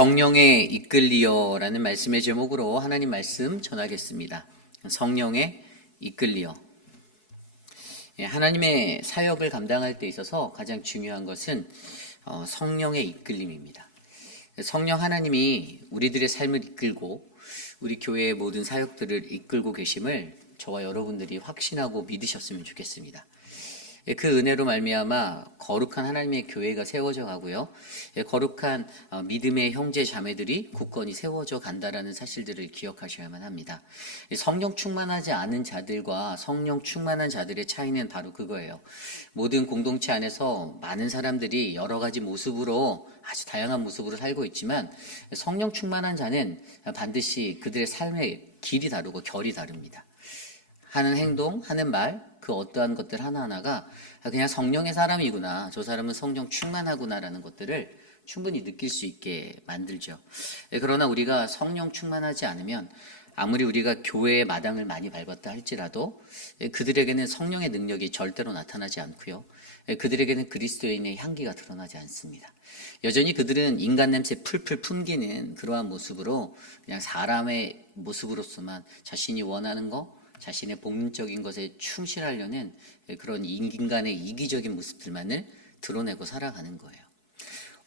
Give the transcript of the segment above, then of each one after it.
성령에 이끌리어라는 말씀의 제목으로 하나님 말씀 전하겠습니다. 성령에 이끌리어. 하나님의 사역을 감당할 때 있어서 가장 중요한 것은 성령의 이끌림입니다. 성령 하나님이 우리들의 삶을 이끌고 우리 교회의 모든 사역들을 이끌고 계심을 저와 여러분들이 확신하고 믿으셨으면 좋겠습니다. 그 은혜로 말미암아 거룩한 하나님의 교회가 세워져 가고요. 거룩한 믿음의 형제 자매들이 굳건히 세워져 간다라는 사실들을 기억하셔야만 합니다. 성령 충만하지 않은 자들과 성령 충만한 자들의 차이는 바로 그거예요. 모든 공동체 안에서 많은 사람들이 여러 가지 모습으로 아주 다양한 모습으로 살고 있지만 성령 충만한 자는 반드시 그들의 삶의 길이 다르고 결이 다릅니다. 하는 행동, 하는 말, 그 어떠한 것들 하나하나가 그냥 성령의 사람이구나, 저 사람은 성령 충만하구나라는 것들을 충분히 느낄 수 있게 만들죠. 그러나 우리가 성령 충만하지 않으면 아무리 우리가 교회의 마당을 많이 밟았다 할지라도 그들에게는 성령의 능력이 절대로 나타나지 않고요. 그들에게는 그리스도인의 향기가 드러나지 않습니다. 여전히 그들은 인간 냄새 풀풀 풍기는 그러한 모습으로 그냥 사람의 모습으로서만 자신이 원하는 거, 자신의 복문적인 것에 충실하려는 그런 인간의 이기적인 모습들만을 드러내고 살아가는 거예요.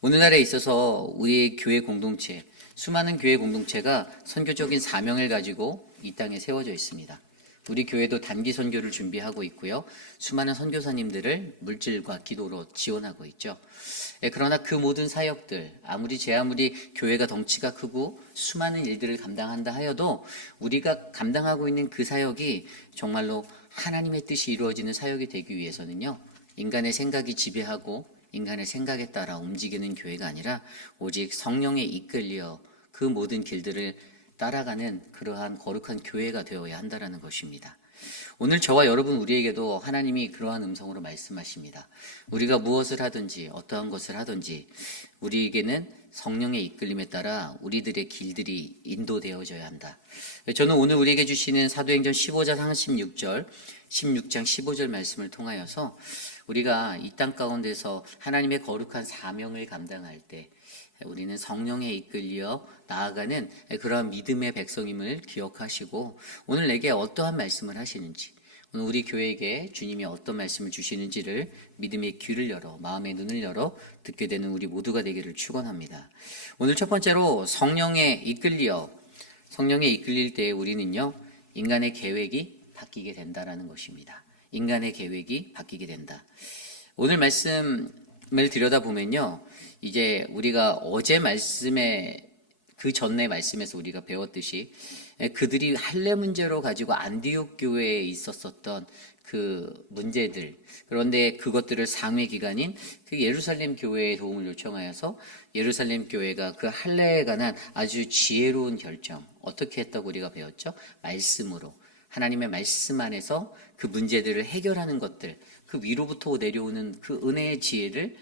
오늘날에 있어서 우리의 교회 공동체, 수많은 교회 공동체가 선교적인 사명을 가지고 이 땅에 세워져 있습니다. 우리 교회도 단기 선교를 준비하고 있고요. 수많은 선교사님들을 물질과 기도로 지원하고 있죠. 그러나 그 모든 사역들, 아무리 교회가 덩치가 크고 수많은 일들을 감당한다 하여도 우리가 감당하고 있는 그 사역이 정말로 하나님의 뜻이 이루어지는 사역이 되기 위해서는요, 인간의 생각이 지배하고 인간의 생각에 따라 움직이는 교회가 아니라 오직 성령에 이끌려 그 모든 길들을 따라가는 그러한 거룩한 교회가 되어야 한다는 것입니다. 오늘 저와 여러분 우리에게도 하나님이 그러한 음성으로 말씀하십니다. 우리가 무엇을 하든지 어떠한 것을 하든지 우리에게는 성령의 이끌림에 따라 우리들의 길들이 인도되어져야 한다. 저는 오늘 우리에게 주시는 사도행전 15장 36절, 16장 15절 말씀을 통하여서 우리가 이 땅 가운데서 하나님의 거룩한 사명을 감당할 때 우리는 성령에 이끌려 나아가는 그러한 믿음의 백성임을 기억하시고 오늘 내게 어떠한 말씀을 하시는지, 오늘 우리 교회에게 주님이 어떤 말씀을 주시는지를 믿음의 귀를 열어 마음의 눈을 열어 듣게 되는 우리 모두가 되기를 축원합니다. 오늘 첫 번째로 성령에 이끌릴 때 우리는요, 인간의 계획이 바뀌게 된다라는 것입니다. 인간의 계획이 바뀌게 된다. 오늘 말씀을 들여다보면요, 이제 우리가 어제 말씀에 그 전의 말씀에서 우리가 배웠듯이 그들이 할례 문제로 가지고 안디옥 교회에 있었었던 그 문제들, 그런데 그것들을 상회 기관인 그 예루살렘 교회의 도움을 요청하여서 예루살렘 교회가 그 할례에 관한 아주 지혜로운 결정, 어떻게 했다고 우리가 배웠죠? 말씀으로, 하나님의 말씀 안에서 그 문제들을 해결하는 것들, 그 위로부터 내려오는 그 은혜의 지혜를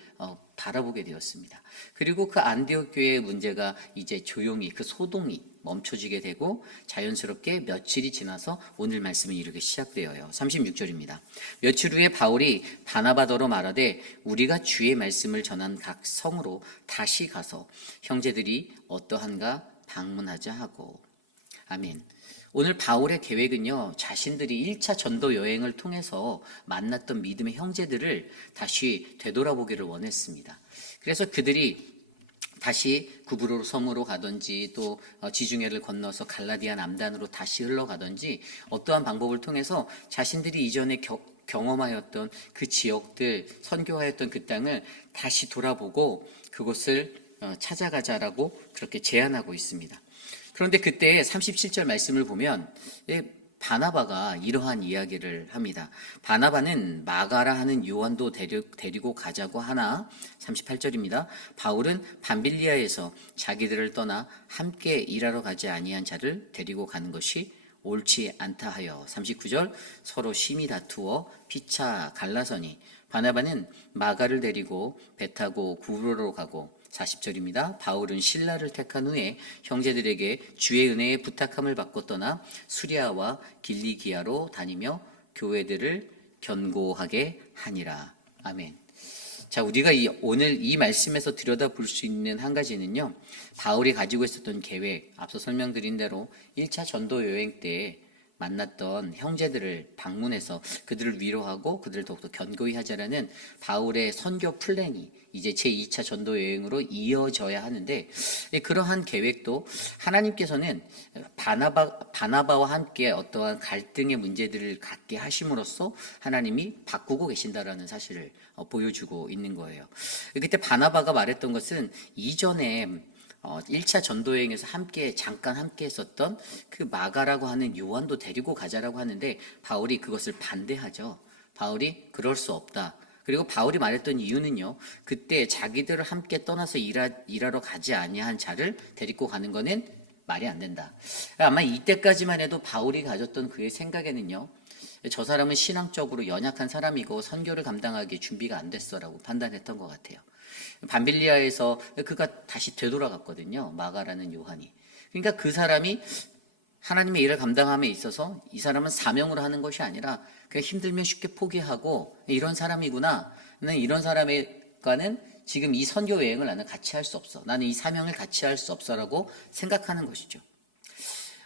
바라보게 되었습니다. 그리고 그 안디옥 교회의 문제가 이제 조용히 그 소동이 멈춰지게 되고 자연스럽게 며칠이 지나서 오늘 말씀이 이르게 시작되어요. 36절입니다. 며칠 후에 바울이 바나바더러 말하되 우리가 주의 말씀을 전한 각 성으로 다시 가서 형제들이 어떠한가 방문하자 하고. 아멘. 오늘 바울의 계획은요, 자신들이 1차 전도 여행을 통해서 만났던 믿음의 형제들을 다시 되돌아보기를 원했습니다. 그래서 그들이 다시 구브로 섬으로 가든지 또 지중해를 건너서 갈라디아 남단으로 다시 흘러가든지 어떠한 방법을 통해서 자신들이 이전에 경험하였던 그 지역들, 선교하였던 그 땅을 다시 돌아보고 그곳을 찾아가자라고 그렇게 제안하고 있습니다. 그런데 그때 37절 말씀을 보면 바나바가 이러한 이야기를 합니다. 바나바는 마가라 하는 요한도 데리고 가자고 하나. 38절입니다. 바울은 밤빌리아에서 자기들을 떠나 함께 일하러 가지 아니한 자를 데리고 가는 것이 옳지 않다 하여. 39절 서로 심히 다투어 피차 갈라서니 바나바는 마가를 데리고 배 타고 구브로로 가고. 40절입니다. 바울은 실라를 택한 후에 형제들에게 주의 은혜에 부탁함을 받고 떠나 수리아와 길리기아로 다니며 교회들을 견고하게 하니라. 아멘. 자, 우리가 오늘 이 말씀에서 들여다볼 수 있는 한 가지는요, 바울이 가지고 있었던 계획, 앞서 설명드린 대로 1차 전도 여행 때 만났던 형제들을 방문해서 그들을 위로하고 그들을 더욱더 견고히 하자라는 바울의 선교 플랜이 이제 제2차 전도 여행으로 이어져야 하는데, 그러한 계획도 하나님께서는 바나바와 함께 어떠한 갈등의 문제들을 갖게 하심으로써 하나님이 바꾸고 계신다라는 사실을 보여주고 있는 거예요. 그때 바나바가 말했던 것은 이전에 1차 전도여행에서 잠깐 함께 했었던 그 마가라고 하는 요한도 데리고 가자라고 하는데 바울이 그것을 반대하죠. 바울이 그럴 수 없다. 그리고 바울이 말했던 이유는요, 그때 자기들을 함께 떠나서 일하러 가지 아니한 자를 데리고 가는 거는 말이 안 된다. 아마 이때까지만 해도 바울이 가졌던 그의 생각에는요, 저 사람은 신앙적으로 연약한 사람이고 선교를 감당하기에 준비가 안 됐어라고 판단했던 것 같아요. 밤빌리아에서 그가 다시 되돌아갔거든요. 마가라는 요한이. 그러니까 그 사람이 하나님의 일을 감당함에 있어서 이 사람은 사명으로 하는 것이 아니라 그냥 힘들면 쉽게 포기하고 이런 사람이구나. 나는 이런 사람과는 지금 이 선교 여행을 나는 같이 할 수 없어. 나는 이 사명을 같이 할 수 없어라고 생각하는 것이죠.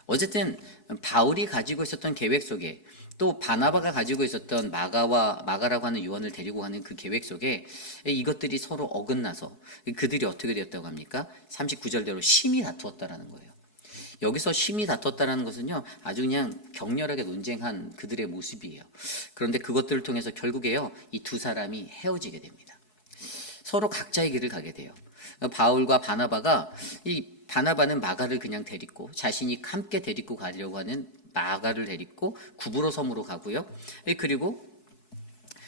어쨌든 바울이 가지고 있었던 계획 속에 또 바나바가 가지고 있었던 마가라고 하는 요한을 데리고 가는 그 계획 속에 이것들이 서로 어긋나서 그들이 어떻게 되었다고 합니까? 39절대로 심히 다투었다라는 거예요. 여기서 심히 다퉜다는 것은요, 아주 그냥 격렬하게 논쟁한 그들의 모습이에요. 그런데 그것들을 통해서 결국에요, 이 두 사람이 헤어지게 됩니다. 서로 각자의 길을 가게 돼요. 바울과 바나바가, 이 바나바는 마가를 그냥 데리고 자신이 함께 데리고 가려고 하는 마가를 데리고 구브로 섬으로 가고요. 그리고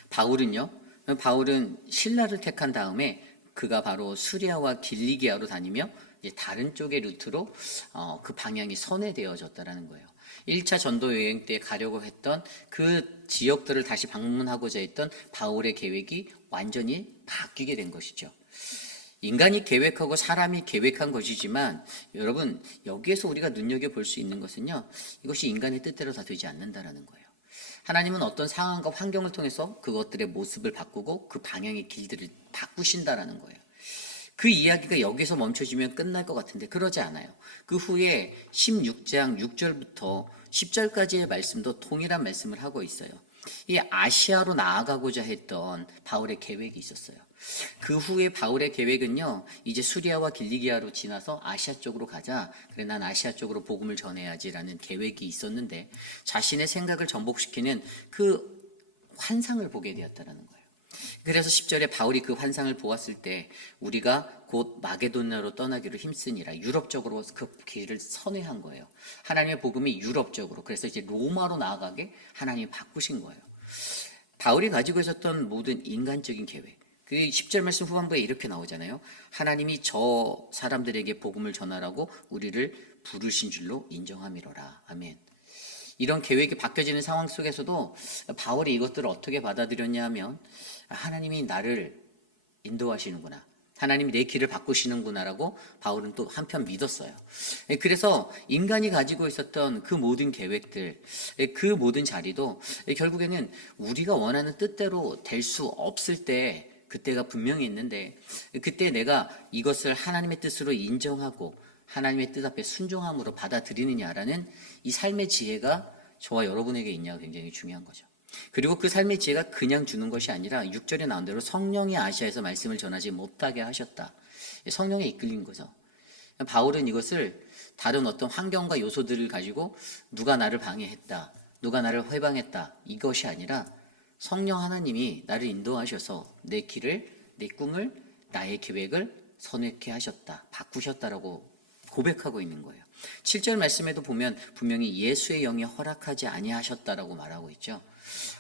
바울은 신라를 택한 다음에 그가 바로 수리아와 길리기아로 다니며 다른 쪽의 루트로 그 방향이 선회되어졌다라는 거예요. 1차 전도 여행 때 가려고 했던 그 지역들을 다시 방문하고자 했던 바울의 계획이 완전히 바뀌게 된 것이죠. 인간이 계획하고 사람이 계획한 것이지만 여러분, 여기에서 우리가 눈여겨볼 수 있는 것은요, 이것이 인간의 뜻대로 다 되지 않는다라는 거예요. 하나님은 어떤 상황과 환경을 통해서 그것들의 모습을 바꾸고 그 방향의 길들을 바꾸신다라는 거예요. 그 이야기가 여기서 멈춰지면 끝날 것 같은데 그러지 않아요. 그 후에 16장 6절부터 10절까지의 말씀도 동일한 말씀을 하고 있어요. 이 아시아로 나아가고자 했던 바울의 계획이 있었어요. 그 후에 바울의 계획은요, 이제 수리아와 길리기아로 지나서 아시아 쪽으로 가자. 그래, 난 아시아 쪽으로 복음을 전해야지라는 계획이 있었는데 자신의 생각을 전복시키는 그 환상을 보게 되었다는 거예요. 그래서 10절에 바울이 그 환상을 보았을 때 우리가 곧 마게도냐로 떠나기로 힘쓰니라, 유럽 쪽으로 그 길을 선회한 거예요. 하나님의 복음이 유럽 쪽으로, 그래서 이제 로마로 나아가게 하나님이 바꾸신 거예요. 바울이 가지고 있었던 모든 인간적인 계획, 그 10절 말씀 후반부에 이렇게 나오잖아요. 하나님이 저 사람들에게 복음을 전하라고 우리를 부르신 줄로 인정함이로라. 아멘. 이런 계획이 바뀌어지는 상황 속에서도 바울이 이것들을 어떻게 받아들였냐 하면, 하나님이 나를 인도하시는구나, 하나님이 내 길을 바꾸시는구나라고 바울은 또 한편 믿었어요. 그래서 인간이 가지고 있었던 그 모든 계획들, 그 모든 자리도 결국에는 우리가 원하는 뜻대로 될 수 없을 때, 그때가 분명히 있는데, 그때 내가 이것을 하나님의 뜻으로 인정하고 하나님의 뜻 앞에 순종함으로 받아들이느냐라는 이 삶의 지혜가 저와 여러분에게 있냐가 굉장히 중요한 거죠. 그리고 그 삶의 지혜가 그냥 주는 것이 아니라 6절에 나온 대로 성령이 아시아에서 말씀을 전하지 못하게 하셨다. 성령에 이끌린 거죠. 바울은 이것을 다른 어떤 환경과 요소들을 가지고 누가 나를 방해했다, 누가 나를 회방했다, 이것이 아니라 성령 하나님이 나를 인도하셔서 내 길을, 내 꿈을, 나의 계획을 선회케 하셨다, 바꾸셨다라고 고백하고 있는 거예요. 7절 말씀에도 보면 분명히 예수의 영이 허락하지 아니하셨다라고 말하고 있죠.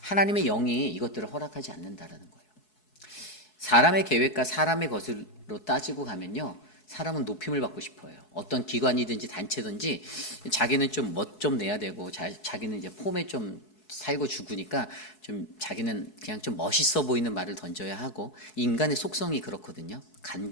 하나님의 영이 이것들을 허락하지 않는다라는 거예요. 사람의 계획과 사람의 것으로 따지고 가면요, 사람은 높임을 받고 싶어요. 어떤 기관이든지 단체든지 자기는 좀 멋 좀 내야 되고, 자기는 이제 폼에 좀 살고 죽으니까 좀 자기는 그냥 좀 멋있어 보이는 말을 던져야 하고, 인간의 속성이 그렇거든요.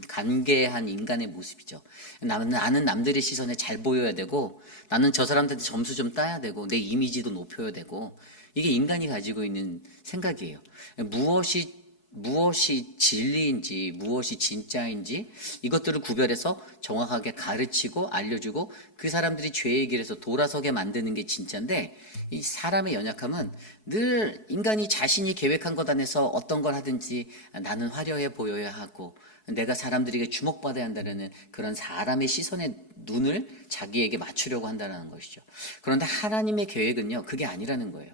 간계한 인간의 모습이죠. 나는 남들의 시선에 잘 보여야 되고, 나는 저 사람들한테 점수 좀 따야 되고, 내 이미지도 높여야 되고, 이게 인간이 가지고 있는 생각이에요. 무엇이 무엇이 진리인지 무엇이 진짜인지 이것들을 구별해서 정확하게 가르치고 알려주고 그 사람들이 죄의 길에서 돌아서게 만드는 게 진짜인데, 이 사람의 연약함은 늘 인간이 자신이 계획한 것 안에서 어떤 걸 하든지 나는 화려해 보여야 하고 내가 사람들에게 주목받아야 한다는 그런 사람의 시선의 눈을 자기에게 맞추려고 한다는 것이죠. 그런데 하나님의 계획은요, 그게 아니라는 거예요.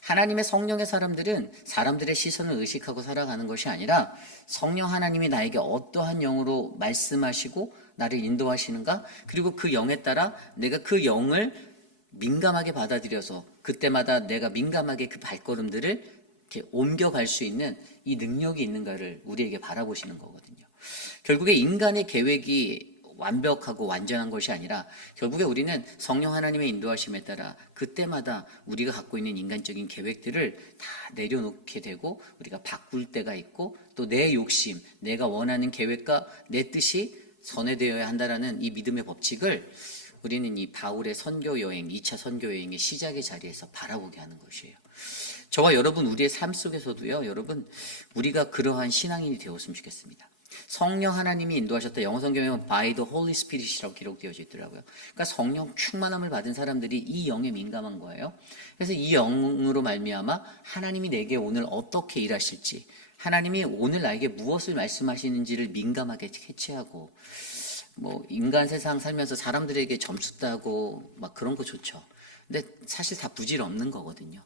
하나님의 성령의 사람들은 사람들의 시선을 의식하고 살아가는 것이 아니라 성령 하나님이 나에게 어떠한 영으로 말씀하시고 나를 인도하시는가, 그리고 그 영에 따라 내가 그 영을 민감하게 받아들여서 그때마다 내가 민감하게 그 발걸음들을 이렇게 옮겨갈 수 있는 이 능력이 있는가를 우리에게 바라보시는 거거든요. 결국에 인간의 계획이 완벽하고 완전한 것이 아니라 결국에 우리는 성령 하나님의 인도하심에 따라 그때마다 우리가 갖고 있는 인간적인 계획들을 다 내려놓게 되고 우리가 바꿀 때가 있고, 또 내 욕심, 내가 원하는 계획과 내 뜻이 선회되어야 한다라는 이 믿음의 법칙을 우리는 이 바울의 선교 여행, 2차 선교 여행의 시작의 자리에서 바라보게 하는 것이에요. 저와 여러분, 우리의 삶 속에서도요, 여러분, 우리가 그러한 신앙인이 되었으면 좋겠습니다. 성령 하나님이 인도하셨다. 영어 성경에 보면 by the Holy Spirit이라고 기록되어져 있더라고요. 그러니까 성령 충만함을 받은 사람들이 이 영에 민감한 거예요. 그래서 이 영으로 말미암아 하나님이 내게 오늘 어떻게 일하실지, 하나님이 오늘 나에게 무엇을 말씀하시는지를 민감하게 캐치하고, 뭐 인간 세상 살면서 사람들에게 점수 따고 막 그런 거 좋죠. 근데 사실 다 부질없는 거거든요.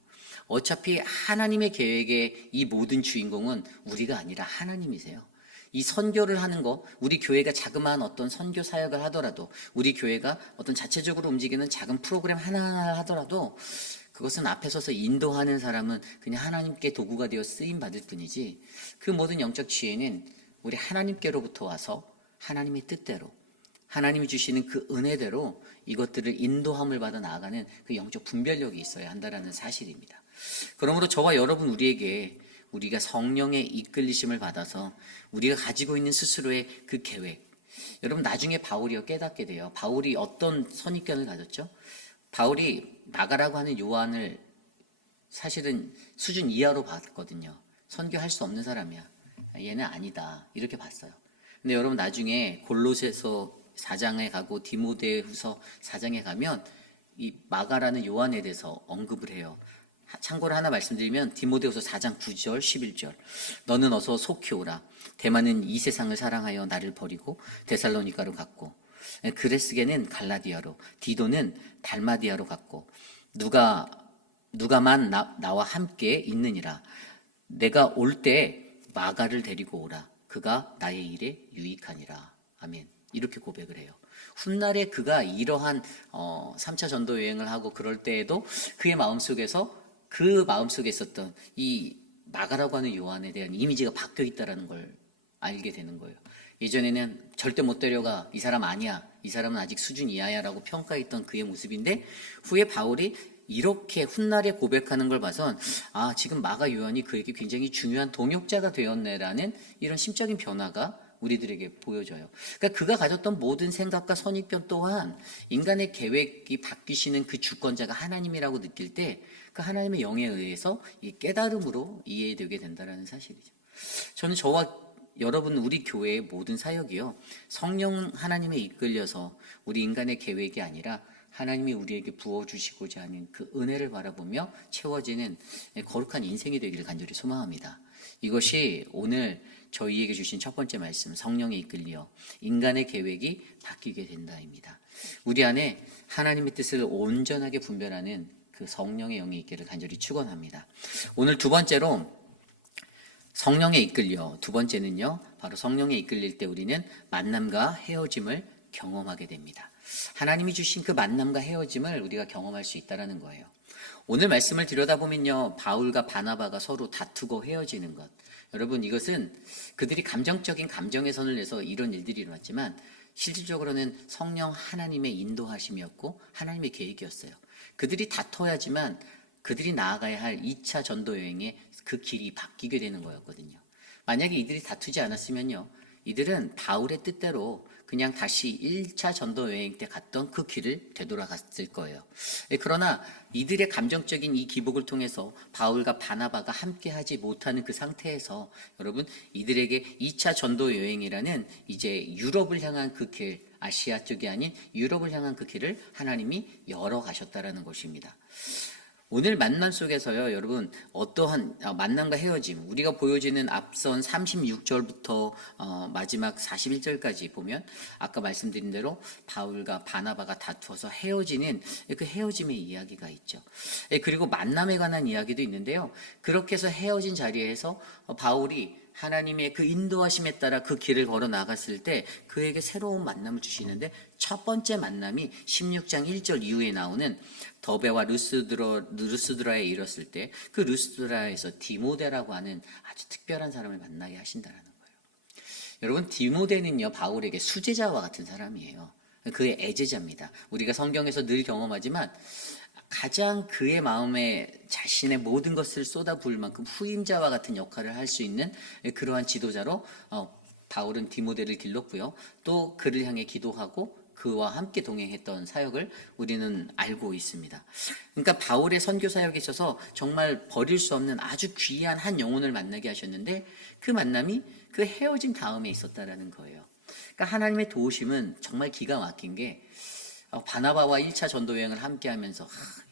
어차피 하나님의 계획의 이 모든 주인공은 우리가 아니라 하나님이세요. 이 선교를 하는 거, 우리 교회가 자그마한 어떤 선교 사역을 하더라도, 우리 교회가 어떤 자체적으로 움직이는 작은 프로그램 하나하나 하더라도 그것은 앞에 서서 인도하는 사람은 그냥 하나님께 도구가 되어 쓰임 받을 뿐이지, 그 모든 영적 지혜는 우리 하나님께로부터 와서 하나님의 뜻대로, 하나님이 주시는 그 은혜대로 이것들을 인도함을 받아 나아가는 그 영적 분별력이 있어야 한다는 사실입니다. 그러므로 저와 여러분, 우리가 성령의 이끌리심을 받아서 우리가 가지고 있는 스스로의 그 계획, 여러분 나중에 바울이요 깨닫게 돼요. 바울이 어떤 선입견을 가졌죠? 바울이 나가라고 하는 요한을 사실은 수준 이하로 봤거든요. 선교할 수 없는 사람이야, 얘는 아니다, 이렇게 봤어요. 근데 여러분 나중에 골로새서 4장에 가고 디모데후서 4장에 가면 이 마가라는 요한에 대해서 언급을 해요. 참고로 하나 말씀드리면 디모데후서 4장 9절 11절, 너는 어서 속히 오라. 대만은 이 세상을 사랑하여 나를 버리고 데살로니가로 갔고, 그레스게는 갈라디아로, 디도는 달마디아로 갔고, 누가만 나와 함께 있느니라. 내가 올 때 마가를 데리고 오라. 그가 나의 일에 유익하니라. 아멘. 이렇게 고백을 해요. 훗날에 그가 이러한 3차 전도 여행을 하고 그럴 때에도 그의 마음속에서 있었던 이 마가라고 하는 요한에 대한 이미지가 바뀌어 있다는 걸 알게 되는 거예요. 예전에는 절대 못 데려가, 이 사람 아니야, 이 사람은 아직 수준 이하야 라고 평가했던 그의 모습인데, 후에 바울이 이렇게 훗날에 고백하는 걸 봐선 지금 마가 요한이 그에게 굉장히 중요한 동역자가 되었네라는 이런 심적인 변화가 우리들에게 보여져요. 그러니까 그가 가졌던 모든 생각과 선입견 또한 인간의 계획이 바뀌시는 그 주권자가 하나님이라고 느낄 때 그 하나님의 영에 의해서 이 깨달음으로 이해되게 된다는 사실이죠. 저는 저와 여러분, 우리 교회의 모든 사역이요, 성령 하나님에 이끌려서 우리 인간의 계획이 아니라 하나님이 우리에게 부어주시고자 하는 그 은혜를 바라보며 채워지는 거룩한 인생이 되기를 간절히 소망합니다. 이것이 오늘 저희에게 주신 첫 번째 말씀, 성령에 이끌려 인간의 계획이 바뀌게 된다입니다. 우리 안에 하나님의 뜻을 온전하게 분별하는 그 성령의 영이 있기를 간절히 축원합니다. 오늘 두 번째로 성령에 이끌려, 두 번째는요, 바로 성령에 이끌릴 때 우리는 만남과 헤어짐을 경험하게 됩니다. 하나님이 주신 그 만남과 헤어짐을 우리가 경험할 수 있다는 거예요. 오늘 말씀을 들여다보면요, 바울과 바나바가 서로 다투고 헤어지는 것, 여러분 이것은 그들이 감정적인 감정의 선을 내서 이런 일들이 일어났지만 실질적으로는 성령 하나님의 인도하심이었고 하나님의 계획이었어요. 그들이 다퉈야지만 그들이 나아가야 할 2차 전도 여행의 그 길이 바뀌게 되는 거였거든요. 만약에 이들이 다투지 않았으면요, 이들은 바울의 뜻대로 그냥 다시 1차 전도 여행 때 갔던 그 길을 되돌아갔을 거예요. 그러나 이들의 감정적인 이 기복을 통해서 바울과 바나바가 함께 하지 못하는 그 상태에서 여러분, 이들에게 2차 전도 여행이라는 이제 유럽을 향한 그 길, 아시아 쪽이 아닌 유럽을 향한 그 길을 하나님이 열어 가셨다라는 것입니다. 오늘 만남 속에서요, 여러분, 어떠한 만남과 헤어짐, 우리가 보여지는 앞선 36절부터 마지막 41절까지 보면 아까 말씀드린 대로 바울과 바나바가 다투어서 헤어지는 그 헤어짐의 이야기가 있죠. 그리고 만남에 관한 이야기도 있는데요. 그렇게 해서 헤어진 자리에서 바울이 하나님의 그 인도하심에 따라 그 길을 걸어 나갔을 때 그에게 새로운 만남을 주시는데, 첫 번째 만남이 16장 1절 이후에 나오는 더베와 루스드라에 이뤘을 때 그 루스드라에서 디모데라고 하는 아주 특별한 사람을 만나게 하신다라는 거예요. 여러분, 디모데는요, 바울에게 수제자와 같은 사람이에요. 그의 애제자입니다. 우리가 성경에서 늘 경험하지만 가장 그의 마음에 자신의 모든 것을 쏟아부을 만큼 후임자와 같은 역할을 할 수 있는 그러한 지도자로 바울은 디모데를 길렀고요. 또 그를 향해 기도하고 그와 함께 동행했던 사역을 우리는 알고 있습니다. 그러니까 바울의 선교 사역에 있어서 정말 버릴 수 없는 아주 귀한 한 영혼을 만나게 하셨는데, 그 만남이 그 헤어진 다음에 있었다라는 거예요. 그러니까 하나님의 도우심은 정말 기가 막힌 게, 바나바와 1차 전도 여행을 함께 하면서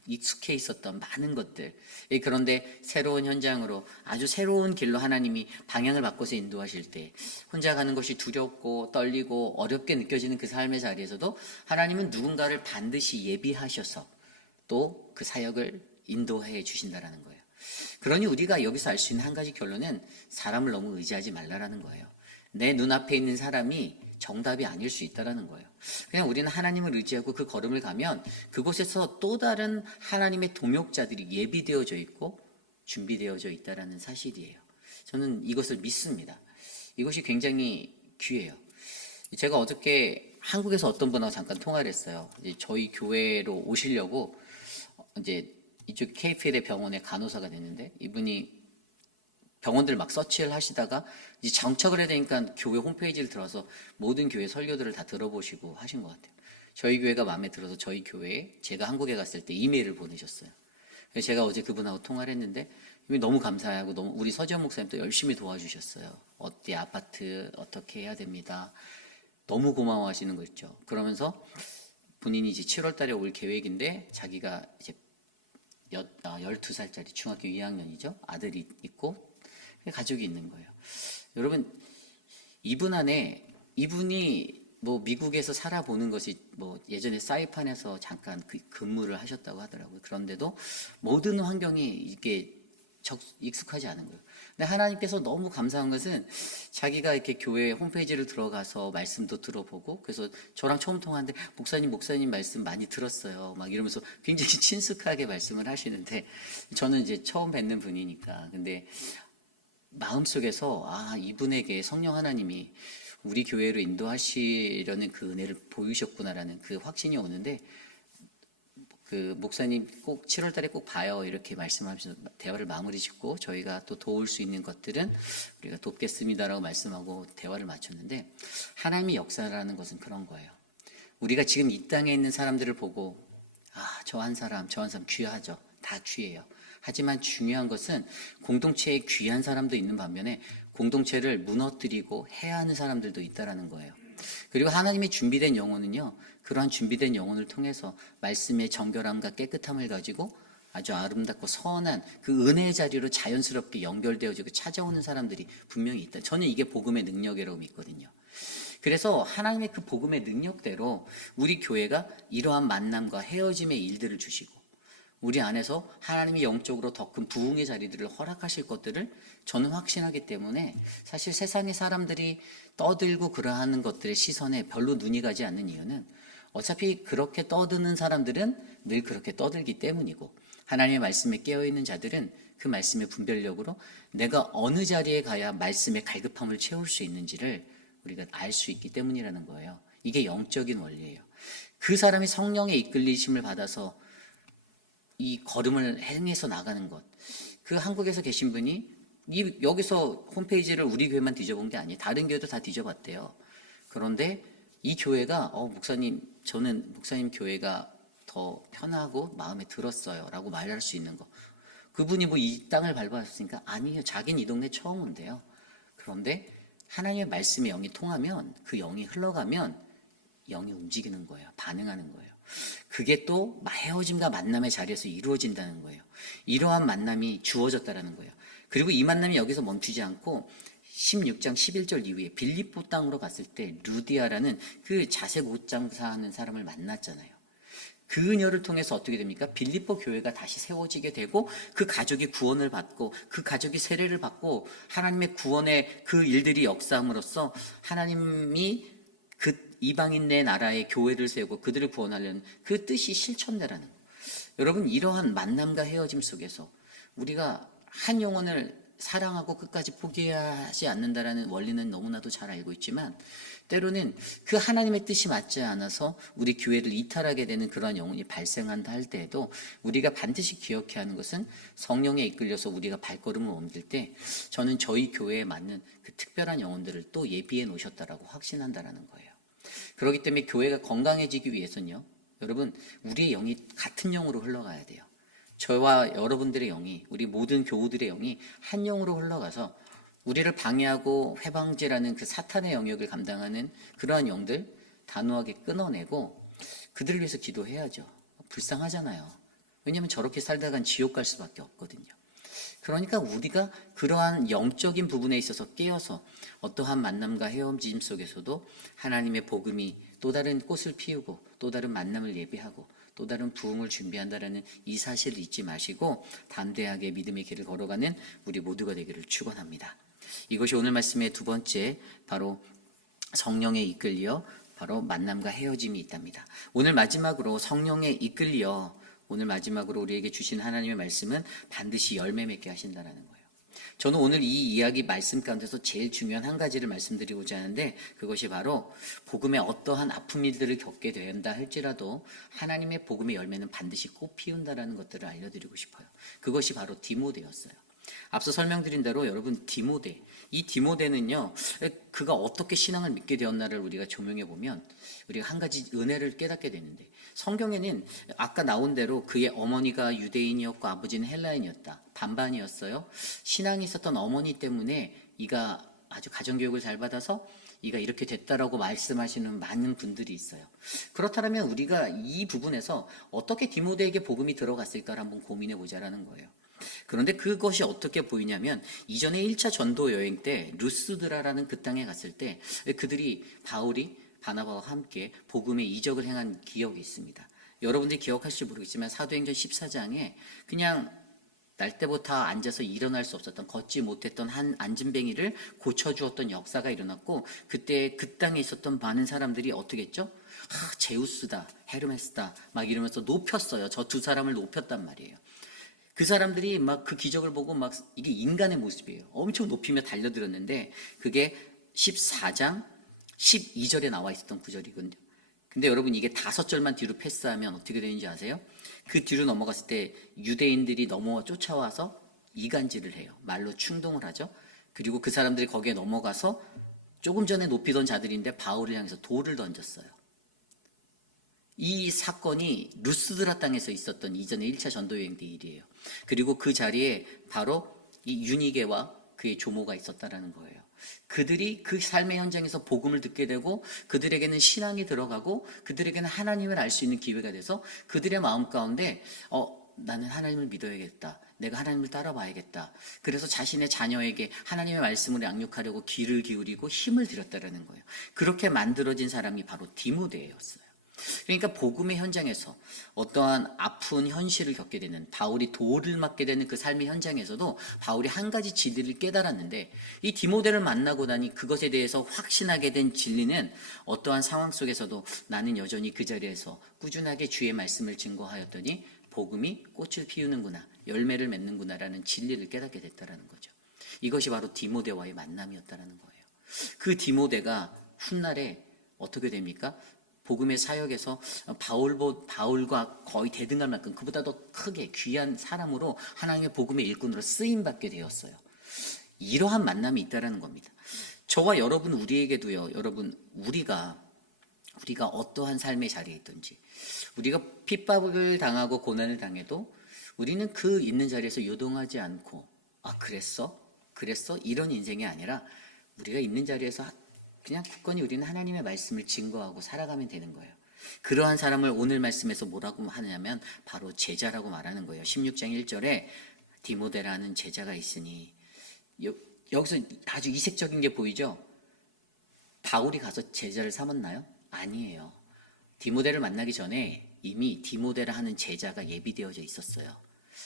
익숙해 있었던 많은 것들, 그런데 새로운 현장으로 아주 새로운 길로 하나님이 방향을 바꿔서 인도하실 때 혼자 가는 것이 두렵고 떨리고 어렵게 느껴지는 그 삶의 자리에서도 하나님은 누군가를 반드시 예비하셔서 또 그 사역을 인도해 주신다라는 거예요. 그러니 우리가 여기서 알 수 있는 한 가지 결론은 사람을 너무 의지하지 말라라는 거예요. 내 눈앞에 있는 사람이 정답이 아닐 수 있다라는 거예요. 그냥 우리는 하나님을 의지하고 그 걸음을 가면 그곳에서 또 다른 하나님의 동역자들이 예비되어져 있고 준비되어져 있다라는 사실이에요. 저는 이것을 믿습니다. 이것이 굉장히 귀해요. 제가 어저께 한국에서 어떤 분하고 잠깐 통화를 했어요. 이제 저희 교회로 오시려고 이제 이쪽 KPL의 병원의 간호사가 됐는데, 이분이 병원들 막 서치를 하시다가 이제 정착을 해야 되니까 교회 홈페이지를 들어서 모든 교회 설교들을 다 들어보시고 하신 것 같아요. 저희 교회가 마음에 들어서 저희 교회에 제가 한국에 갔을 때 이메일을 보내셨어요. 그래서 제가 어제 그분하고 통화를 했는데 너무 감사하고, 너무 우리 서지현 목사님도 열심히 도와주셨어요. 어디 아파트 어떻게 해야 됩니다. 너무 고마워하시는 거 있죠. 그러면서 본인이 이제 7월 달에 올 계획인데, 자기가 이제 12살짜리 중학교 2학년이죠. 아들이 있고 가족이 있는 거예요. 여러분, 이분이 뭐 미국에서 살아보는 것이 뭐 예전에 사이판에서 잠깐 근무를 하셨다고 하더라고요. 그런데도 모든 환경이 이게 익숙하지 않은 거예요. 근데 하나님께서 너무 감사한 것은 자기가 이렇게 교회 홈페이지를 들어가서 말씀도 들어보고, 그래서 저랑 처음 통화하는데 목사님 말씀 많이 들었어요. 막 이러면서 굉장히 친숙하게 말씀을 하시는데, 저는 이제 처음 뵙는 분이니까. 근데 마음속에서 이분에게 성령 하나님이 우리 교회로 인도하시려는 그 은혜를 보이셨구나라는 그 확신이 오는데, 그 목사님 꼭 7월 달에 꼭 봐요 이렇게 말씀하면서 대화를 마무리 짓고, 저희가 또 도울 수 있는 것들은 우리가 돕겠습니다라고 말씀하고 대화를 마쳤는데, 하나님의 역사라는 것은 그런 거예요. 우리가 지금 이 땅에 있는 사람들을 보고 저 한 사람 귀하죠. 다 귀해요. 하지만 중요한 것은 공동체에 귀한 사람도 있는 반면에 공동체를 무너뜨리고 해야 하는 사람들도 있다라는 거예요. 그리고 하나님이 준비된 영혼은요, 그러한 준비된 영혼을 통해서 말씀의 정결함과 깨끗함을 가지고 아주 아름답고 선한 그 은혜의 자리로 자연스럽게 연결되어지고 찾아오는 사람들이 분명히 있다. 저는 이게 복음의 능력이라고 믿거든요. 그래서 하나님의 그 복음의 능력대로 우리 교회가 이러한 만남과 헤어짐의 일들을 주시고, 우리 안에서 하나님이 영적으로 더 큰 부흥의 자리들을 허락하실 것들을 저는 확신하기 때문에, 사실 세상의 사람들이 떠들고 그러하는 것들의 시선에 별로 눈이 가지 않는 이유는 어차피 그렇게 떠드는 사람들은 늘 그렇게 떠들기 때문이고, 하나님의 말씀에 깨어있는 자들은 그 말씀의 분별력으로 내가 어느 자리에 가야 말씀의 갈급함을 채울 수 있는지를 우리가 알 수 있기 때문이라는 거예요. 이게 영적인 원리예요. 그 사람이 성령의 이끌리심을 받아서 이 걸음을 행해서 나가는 것. 그 한국에서 계신 분이 여기서 홈페이지를 우리 교회만 뒤져본 게 아니에요. 다른 교회도 다 뒤져봤대요. 그런데 이 교회가 목사님, 저는 목사님 교회가 더 편하고 마음에 들었어요 라고 말할 수 있는 거. 그분이 뭐 이 땅을 밟아왔으니까 아니에요. 자기는 이 동네 처음 온대요. 그런데 하나님의 말씀의 영이 통하면, 그 영이 흘러가면 영이 움직이는 거예요. 반응하는 거예요. 그게 또 헤어짐과 만남의 자리에서 이루어진다는 거예요. 이러한 만남이 주어졌다는 거예요. 그리고 이 만남이 여기서 멈추지 않고 16장 11절 이후에 빌립보 땅으로 갔을 때 루디아라는 그 자색 옷 장사하는 사람을 만났잖아요. 그녀를 통해서 어떻게 됩니까? 빌립보 교회가 다시 세워지게 되고, 그 가족이 구원을 받고, 그 가족이 세례를 받고, 하나님의 구원의 그 일들이 역사함으로써 하나님이 그 이방인의 나라에 교회를 세우고 그들을 구원하려는 그 뜻이 실천되라는 거예요. 여러분, 이러한 만남과 헤어짐 속에서 우리가 한 영혼을 사랑하고 끝까지 포기하지 않는다라는 원리는 너무나도 잘 알고 있지만, 때로는 그 하나님의 뜻이 맞지 않아서 우리 교회를 이탈하게 되는 그러한 영혼이 발생한다 할 때에도 우리가 반드시 기억해야 하는 것은, 성령에 이끌려서 우리가 발걸음을 옮길 때 저는 저희 교회에 맞는 그 특별한 영혼들을 또 예비해 놓으셨다라고 확신한다라는 거예요. 그렇기 때문에 교회가 건강해지기 위해서는요, 여러분, 우리의 영이 같은 영으로 흘러가야 돼요. 저와 여러분들의 영이, 우리 모든 교우들의 영이 한 영으로 흘러가서 우리를 방해하고 회방제라는 그 사탄의 영역을 감당하는 그러한 영들 단호하게 끊어내고 그들을 위해서 기도해야죠. 불쌍하잖아요. 왜냐하면 저렇게 살다간 지옥 갈 수밖에 없거든요. 그러니까 우리가 그러한 영적인 부분에 있어서 깨어서 어떠한 만남과 헤어짐 속에서도 하나님의 복음이 또 다른 꽃을 피우고 또 다른 만남을 예비하고 또 다른 부흥을 준비한다라는 이 사실을 잊지 마시고 담대하게 믿음의 길을 걸어가는 우리 모두가 되기를 축원합니다. 이것이 오늘 말씀의 두 번째, 바로 성령에 이끌려 바로 만남과 헤어짐이 있답니다. 오늘 마지막으로 성령에 이끌려, 오늘 마지막으로 우리에게 주신 하나님의 말씀은 반드시 열매 맺게 하신다는 거예요. 저는 오늘 이 이야기 말씀 가운데서 제일 중요한 한 가지를 말씀드리고자 하는데, 그것이 바로 복음의 어떠한 아픈 일들을 겪게 된다 할지라도 하나님의 복음의 열매는 반드시 꽃 피운다라는 것들을 알려드리고 싶어요. 그것이 바로 디모데였어요. 앞서 설명드린 대로 여러분, 디모데, 이 디모데는요, 그가 어떻게 신앙을 믿게 되었나를 우리가 조명해 보면 우리가 한 가지 은혜를 깨닫게 되는데, 성경에는 아까 나온 대로 그의 어머니가 유대인이었고 아버지는 헬라인이었다, 반반이었어요. 신앙이 있었던 어머니 때문에 이가 아주 가정교육을 잘 받아서 이가 이렇게 됐다라고 말씀하시는 많은 분들이 있어요. 그렇다면 우리가 이 부분에서 어떻게 디모데에게 복음이 들어갔을까를 한번 고민해 보자라는 거예요. 그런데 그것이 어떻게 보이냐면, 이전에 1차 전도 여행 때 루스드라라는 그 땅에 갔을 때 그들이 바울이 바나바와 함께 복음의 이적을 행한 기억이 있습니다. 여러분들이 기억하실지 모르겠지만 사도행전 14장에 그냥 날 때부터 앉아서 일어날 수 없었던, 걷지 못했던 한 앉은뱅이를 고쳐주었던 역사가 일어났고, 그때 그 땅에 있었던 많은 사람들이 어떻게 했죠? 제우스다, 헤르메스다 막 이러면서 높였어요. 저 두 사람을 높였단 말이에요. 그 사람들이 막 그 기적을 보고 막 이게 인간의 모습이에요. 엄청 높이며 달려들었는데 그게 14장 12절에 나와 있었던 구절이거든요. 근데 여러분, 이게 5절만 뒤로 패스하면 어떻게 되는지 아세요? 그 뒤로 넘어갔을 때 유대인들이 쫓아와서 이간질을 해요. 말로 충동을 하죠. 그리고 그 사람들이 거기에 넘어가서 조금 전에 높이던 자들인데 바울을 향해서 돌을 던졌어요. 이 사건이 루스드라 땅에서 있었던 이전의 1차 전도여행 때 일이에요. 그리고 그 자리에 바로 이 유니게와 그의 조모가 있었다라는 거예요. 그들이 그 삶의 현장에서 복음을 듣게 되고 그들에게는 신앙이 들어가고 그들에게는 하나님을 알 수 있는 기회가 돼서 그들의 마음 가운데 나는 하나님을 믿어야겠다, 내가 하나님을 따라봐야겠다, 그래서 자신의 자녀에게 하나님의 말씀을 양육하려고 귀를 기울이고 힘을 들였다라는 거예요. 그렇게 만들어진 사람이 바로 디모데였어요. 그러니까 복음의 현장에서 어떠한 아픈 현실을 겪게 되는, 바울이 돌을 맞게 되는 그 삶의 현장에서도 바울이 한 가지 진리를 깨달았는데, 이 디모데를 만나고 나니 그것에 대해서 확신하게 된 진리는, 어떠한 상황 속에서도 나는 여전히 그 자리에서 꾸준하게 주의 말씀을 증거하였더니 복음이 꽃을 피우는구나, 열매를 맺는구나라는 진리를 깨닫게 됐다라는 거죠. 이것이 바로 디모데와의 만남이었다라는 거예요. 그 디모데가 훗날에 어떻게 됩니까? 복음의 사역에서 바울과 거의 대등할 만큼, 그보다 더 크게 귀한 사람으로 하나님의 복음의 일꾼으로 쓰임받게 되었어요. 이러한 만남이 있다는 겁니다. 저와 여러분, 우리에게도요, 여러분, 우리가 우리가 어떠한 삶의 자리에 있든지, 우리가 핍박을 당하고 고난을 당해도 우리는 그 있는 자리에서 요동하지 않고, 아, 그랬어? 이런 인생이 아니라 우리가 있는 자리에서 그냥 굳건히 우리는 하나님의 말씀을 증거하고 살아가면 되는 거예요. 그러한 사람을 오늘 말씀에서 뭐라고 하냐면 바로 제자라고 말하는 거예요. 16장 1절에 디모데라는 제자가 있으니, 여기서 아주 이색적인 게 보이죠? 바울이 가서 제자를 삼았나요? 아니에요. 디모데를 만나기 전에 이미 디모데라 하는 제자가 예비되어져 있었어요.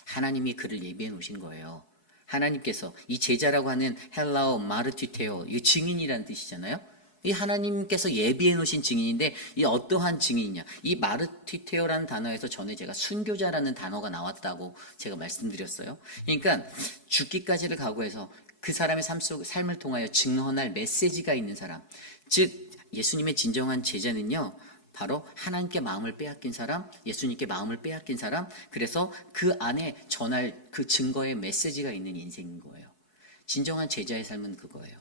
하나님이 그를 예비해 놓으신 거예요. 하나님께서 이 제자라고 하는 헬라어 마르티테오, 이 증인이라는 뜻이잖아요. 이 하나님께서 예비해 놓으신 증인인데, 이 어떠한 증인이냐? 이 마르티테오라는 단어에서 전에 제가 순교자라는 단어가 나왔다고 제가 말씀드렸어요. 그러니까 죽기까지를 각오해서 그 사람의 삶을 통하여 증언할 메시지가 있는 사람, 즉 예수님의 진정한 제자는요, 바로 하나님께 마음을 빼앗긴 사람, 예수님께 마음을 빼앗긴 사람, 그래서 그 안에 전할 그 증거의 메시지가 있는 인생인 거예요. 진정한 제자의 삶은 그거예요.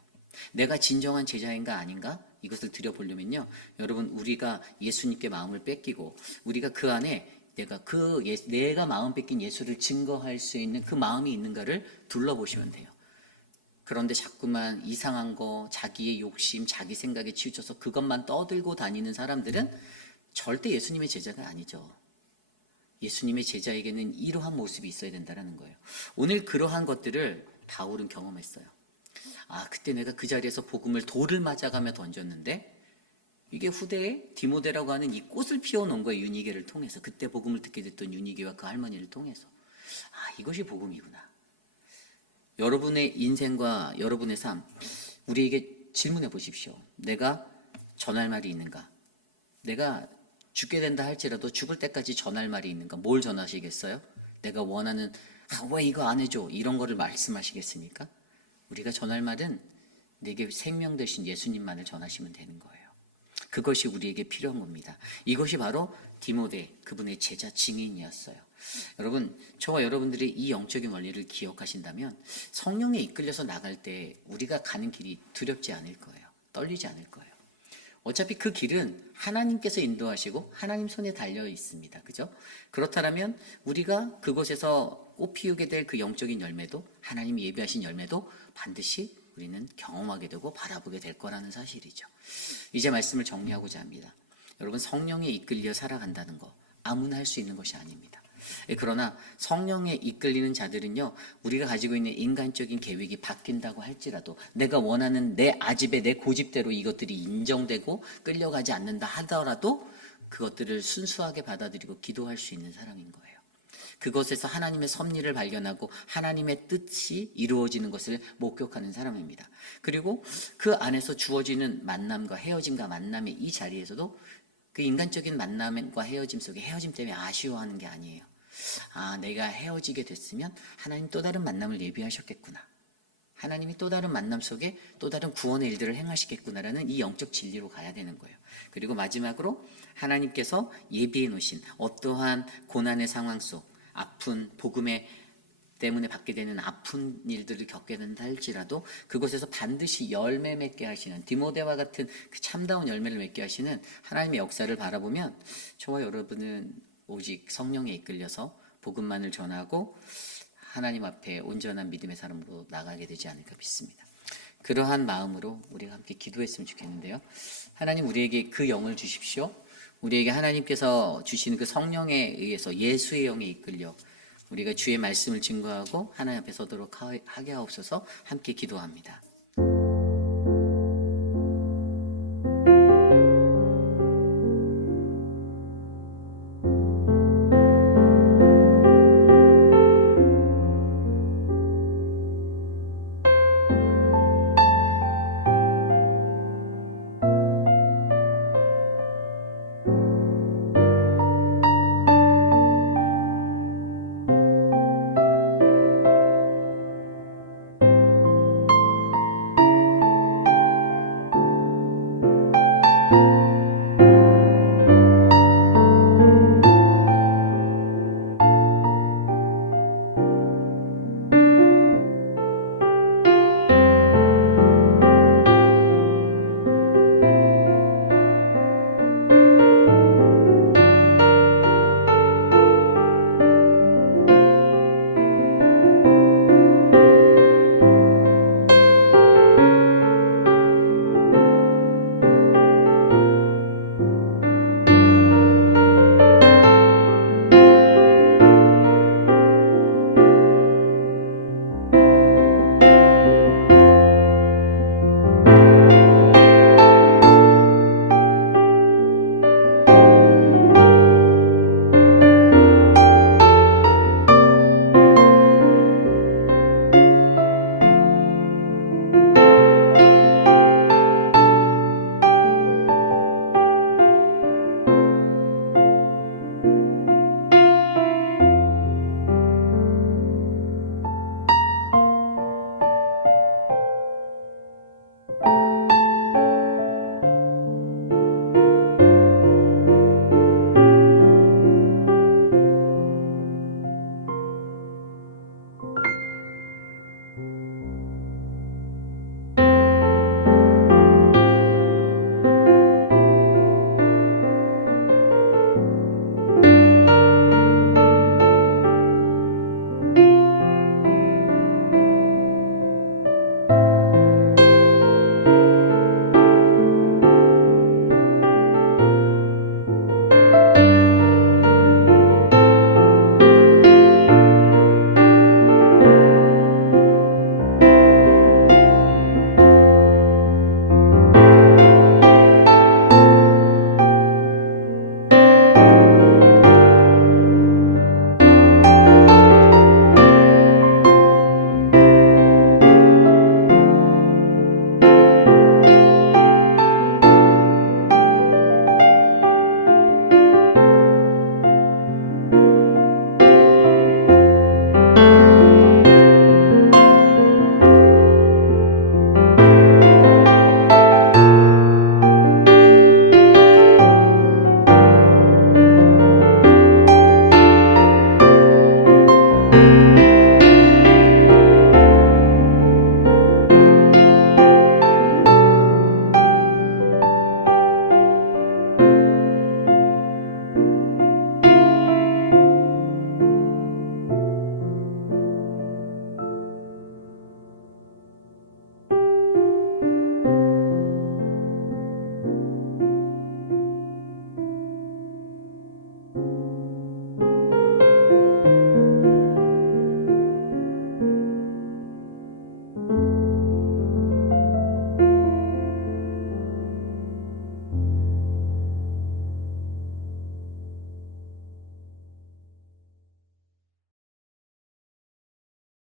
내가 진정한 제자인가 아닌가? 이것을 들여보려면요, 여러분, 우리가 예수님께 마음을 뺏기고 우리가 그 안에 내가 마음 뺏긴 예수를 증거할 수 있는 그 마음이 있는가를 둘러보시면 돼요. 그런데 자꾸만 이상한 거, 자기의 욕심, 자기 생각에 치우쳐서 그것만 떠들고 다니는 사람들은 절대 예수님의 제자가 아니죠. 예수님의 제자에게는 이러한 모습이 있어야 된다는 거예요. 오늘 그러한 것들을 바울은 경험했어요. 아, 그때 내가 그 자리에서 복음을 돌을 맞아가며 던졌는데, 이게 후대에 디모데라고 하는 이 꽃을 피워놓은 거예요. 유니게를 통해서. 그때 복음을 듣게 됐던 유니게와 그 할머니를 통해서. 아, 이것이 복음이구나. 여러분의 인생과 여러분의 삶, 우리에게 질문해 보십시오. 내가 전할 말이 있는가? 내가 죽게 된다 할지라도 죽을 때까지 전할 말이 있는가? 뭘 전하시겠어요? 내가 원하는, 왜 이거 안 해줘? 이런 거를 말씀하시겠습니까? 우리가 전할 말은 내게 생명 되신 예수님만을 전하시면 되는 거예요. 그것이 우리에게 필요한 겁니다. 이것이 바로 디모데, 그분의 제자 증인이었어요. 여러분, 저와 여러분들이 이 영적인 원리를 기억하신다면 성령에 이끌려서 나갈 때 우리가 가는 길이 두렵지 않을 거예요. 떨리지 않을 거예요. 어차피 그 길은 하나님께서 인도하시고 하나님 손에 달려 있습니다. 그죠? 그렇다면 우리가 그곳에서 꽃 피우게 될 그 영적인 열매도, 하나님이 예비하신 열매도 반드시 우리는 경험하게 되고 바라보게 될 거라는 사실이죠. 이제 말씀을 정리하고자 합니다. 여러분, 성령에 이끌려 살아간다는 거 아무나 할 수 있는 것이 아닙니다. 그러나 성령에 이끌리는 자들은요, 우리가 가지고 있는 인간적인 계획이 바뀐다고 할지라도, 내가 원하는 내 아집에 내 고집대로 이것들이 인정되고 끌려가지 않는다 하더라도 그것들을 순수하게 받아들이고 기도할 수 있는 사람인 거예요. 그것에서 하나님의 섭리를 발견하고 하나님의 뜻이 이루어지는 것을 목격하는 사람입니다. 그리고 그 안에서 주어지는 만남과 헤어짐과 만남의 이 자리에서도 그 인간적인 만남과 헤어짐 속에 헤어짐 때문에 아쉬워하는 게 아니에요. 아, 내가 헤어지게 됐으면 하나님 또 다른 만남을 예비하셨겠구나. 하나님이 또 다른 만남 속에 또 다른 구원의 일들을 행하시겠구나라는 이 영적 진리로 가야 되는 거예요. 그리고 마지막으로 하나님께서 예비해 놓으신 어떠한 고난의 상황 속, 아픈 복음의 때문에 받게 되는 아픈 일들을 겪게 된다 할지라도 그곳에서 반드시 열매 맺게 하시는, 디모데와 같은 그 참다운 열매를 맺게 하시는 하나님의 역사를 바라보면 저와 여러분은 오직 성령에 이끌려서 복음만을 전하고 하나님 앞에 온전한 믿음의 사람으로 나가게 되지 않을까 믿습니다. 그러한 마음으로 우리가 함께 기도했으면 좋겠는데요. 하나님, 우리에게 그 영을 주십시오. 우리에게 하나님께서 주시는 그 성령에 의해서 예수의 영에 이끌려 우리가 주의 말씀을 증거하고 하나님 앞에 서도록 하게 하옵소서. 함께 기도합니다.